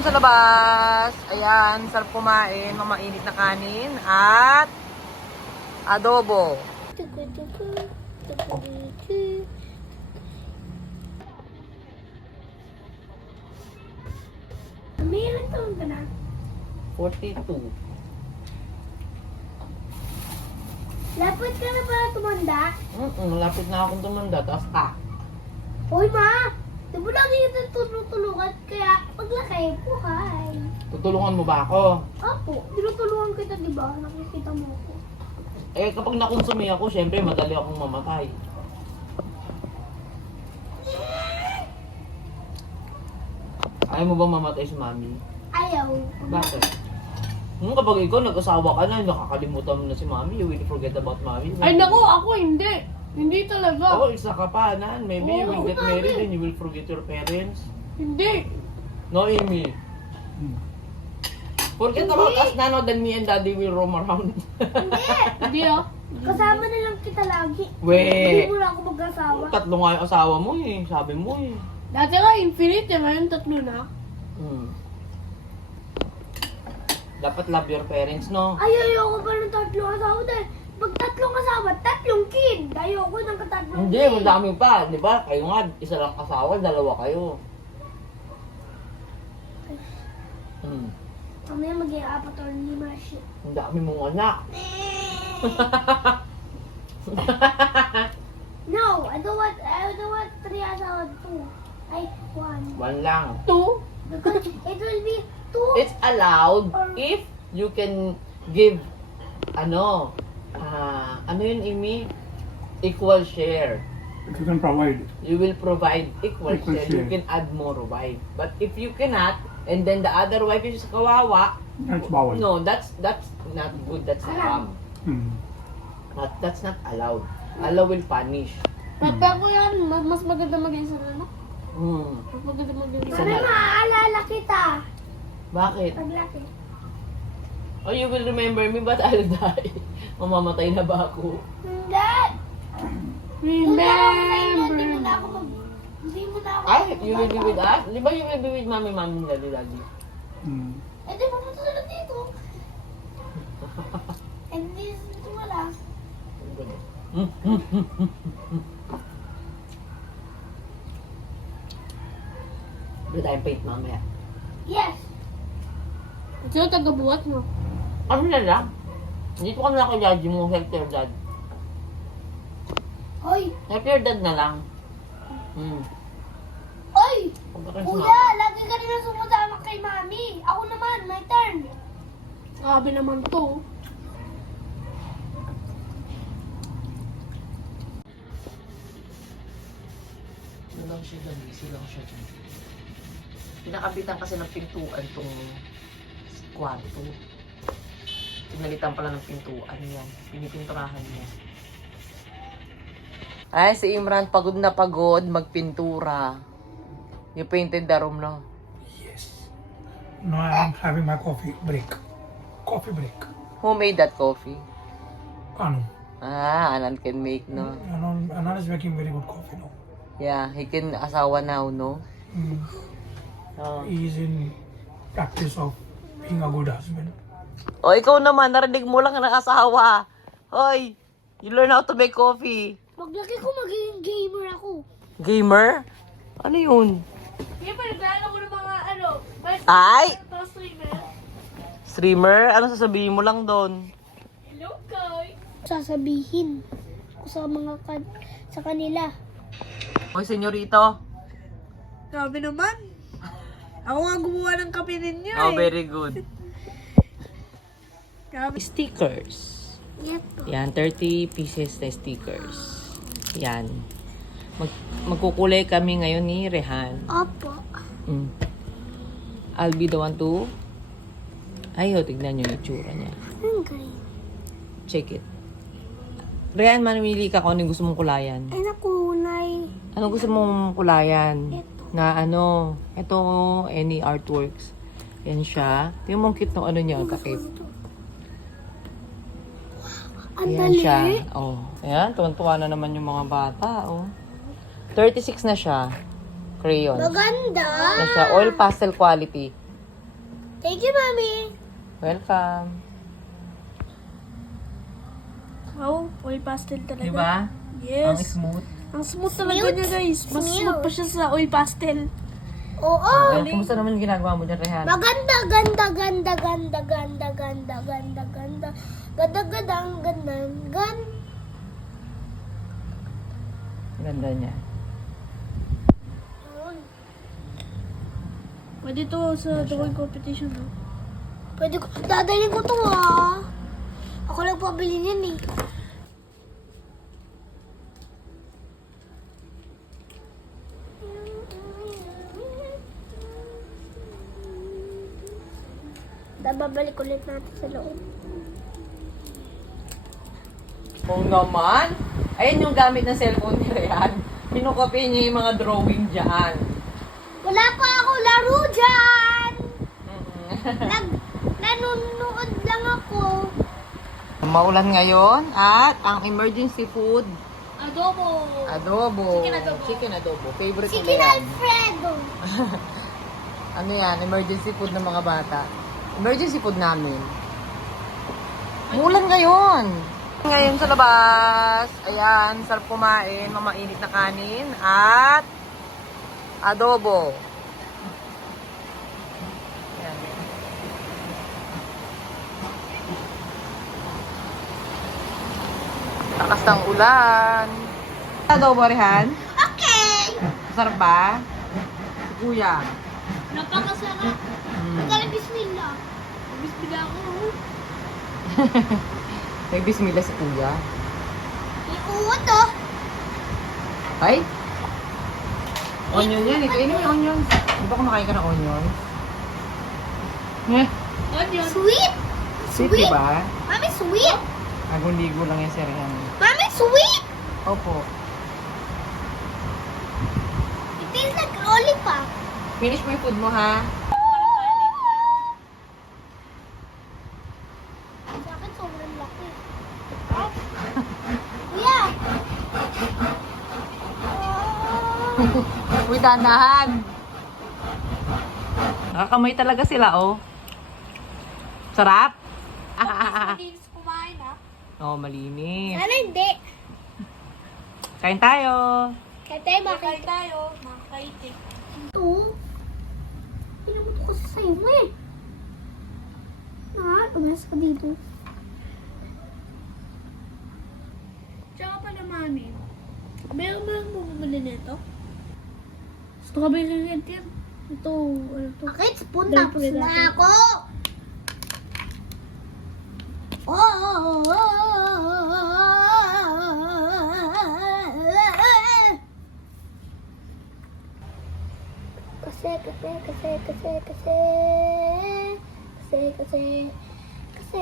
dun sa labas. Ayan, sarap kumain. Mamainit na kanin at adobo. Meron taon ka na? 42. Lapit ka na pala tumanda? Malapit na akong tumanda. Taas ka. Hoy ma! Di ba lagi kita tutulungan? Kaya paglaki, buhay. Tutulungan mo ba ako? Apo, tinutulungan kita di ba? Nakikita mo ako. Eh, kapag nakonsumi ako, syempre madali akong mamatay. Ayaw mo ba mamatay si mami? Ayaw. Bakit? Kapag ikaw nag-asawa ka na, nakakalimutan mo na si mami, you will forget about mami. Ay naku, ako hindi. Hindi talaga. Oo, isa ka pa, Nan. Maybe you will Oo, get married and you will forget your parents. Hindi. No, Amy. Forget about us, Nano, then me and Daddy will roam around. Hindi! Hindi ah. Kasama na lang kita lagi. We. Hindi mo na ako mag-asawa. Tatlo nga yung asawa mo eh, sabi mo eh. Dati nga infinite, ngayon tatlo na. Dapat love your parents, no? Ay, ayoko pa ng tatlong asawa dahil pag tatlong asawa, tatlong kid. Ayoko ng katatlong Hindi, kid. madami pa, di ba? Kayo nga, isa lang asawa, dalawa kayo. Mamaya maging apat o lima shit. Ang dami mong anak. No, I don't want three asawa, two. Ay, one. One lang. Two. Because it will be two. It's allowed if you can give, ano yun, Amy? Equal share. If you can provide. You will provide equal Equal share. You share. can add more wife. But if you cannot, and then the other wife is kawawa, That's bawal. no, that's not good. That's haram. Hmm. That's not allowed. Allah will punish. Papa ko yan, mas maganda mag-isa na no? Hmm. Mas maganda mag-isa. Isa Para na. maaalala kita. Bakit? Paglaki. Oh, you will remember me but I'll die. Mamamatay na ba ako? Hindi! Hindi mo Remember. na ako mag... Hindi mo na ako Ay, you will be with us? Di ba you will be with mami, daddy? Hmm. Eh, di pumunta sila dito. Eh, hindi dito wala. Hindi tayong paint mamaya. Yes! Sino taga-buhat mo? Ano na lang? Dito kami na kay daddy mo, help your dad. Hoy! Help your dad na lang. Hoy! Pagkakas Kuya, lagi ka rin sumusama kay mami. Ako naman, my turn. Sabi naman to. Ano lang siya dyan, easy lang siya dyan. Pinakabitan kasi ng pintuan tong kwarto. Pinalitan pala ng pintuan yan. Pinipinturahan niya. Ay, si Imran pagod na pagod magpintura. You painted the room, no? Yes. Now I'm having my coffee break. Coffee break. Who made that coffee? Anu. Anan can make, no? Anan is making very good coffee now. Yeah, he can asawa now, no? Hmm. Oh. He is in practice of being a good husband. O, ikaw naman, narinig mo lang ng asawa. Hoy, you learn how to make coffee. Paglaki ko, magiging gamer ako. Gamer? Ano yun? Kaya pa, nagdaan ako ng mga ano. Ay! Tapos streamer. Streamer? Ano sasabihin mo lang doon? Hello, Kai. Sasabihin ko sa sa kanila. Hoy, senyorito. Sabi naman. Ako nga gumawa ng kape ninyo Oh, very good. Grabe. Stickers. Ito. Yan, 30 pieces na stickers. Yan. Magkukulay kami ngayon ni Rehan. Opo. I'll be the one to... Ayaw, tignan nyo yung itsura niya. Ang green. Check it. Rehan, manimili ka kung anong gusto mong kulayan. Ay, nakulay. Ano gusto mong kulayan? Ito. Na ano, ito, any artworks. Yan siya. Tingnan mo ang cute ng ano niya, takip. Ang Ayan dali. siya. Oh. Ayan, tuwan-tuwa na naman yung mga bata. Oh. 36 na siya. Crayon. Maganda. Na siya. Oil pastel quality. Thank you, Mami. Welcome. Oh, oil pastel talaga. Diba? Yes. Ang smooth. Ang smooth talaga niya, guys. Mas smooth pa siya sa oil pastel. Oo. Kumusta naman yung ginagawa mo dyan, Rehan? Maganda, ganda, ganda, ganda, ganda, ganda, ganda, ganda. Ganda, gadang, gandang, Ganda niya. Pwede to sa drawing competition, no? Pwede ko, dadalhin ko to ha. Ako lang pabili niyan eh. Babalik ulit natin sa loob. Oo naman. Ayan yung gamit ng cellphone ni Rehan. Pinukopy niya yung mga drawing dyan. Wala pa ako laro dyan! Nanonood lang ako. Maulan ngayon at ang emergency food, Adobo. adobo. Chicken adobo. Chicken adobo. Favorite ko Chicken na yan. Alfredo. Ano yan? Emergency food ng mga bata. Emergency food namin. Mulan ngayon. Ngayon sa labas. Ayan, sarap kumain. Mamainit na kanin. At adobo. Ayan. Lakas ng ulan. Adobo, Rehan. Okay. Masarap ba? Si Kuya. Napakasarap. Magaling bismillah. Bismillah ako. May bismillah si Kuya. Iuwat oh. Ay? Onion yan. Ikainin mo yung onion. Di ba kumakain ka ng onion? Eh, Sweet. sweet diba? Mami, sweet. Agong-ligo lang yan si Rehan. Mami, sweet. Opo. It tastes like lollipop. Finish mo yung food mo, ha? Sa akin, sobrang laki. Kuya. Uy, danahan. Nakakamay talaga sila, oh. Sarap? Malinis kumain, ha? Oh, malinis. Sana hindi. Kain tayo. Kaya tayo Kain makita. tayo. Makakaitik. Ito. Pinamot ko sa sayo mo eh. Umas ka dito. Tsaka pala, mami. Meron ba yung bumili nito? Strawberry red yan. Ito, ano to? Bakit? Spoon Dahil tapos pala na natin. ako. Kasi.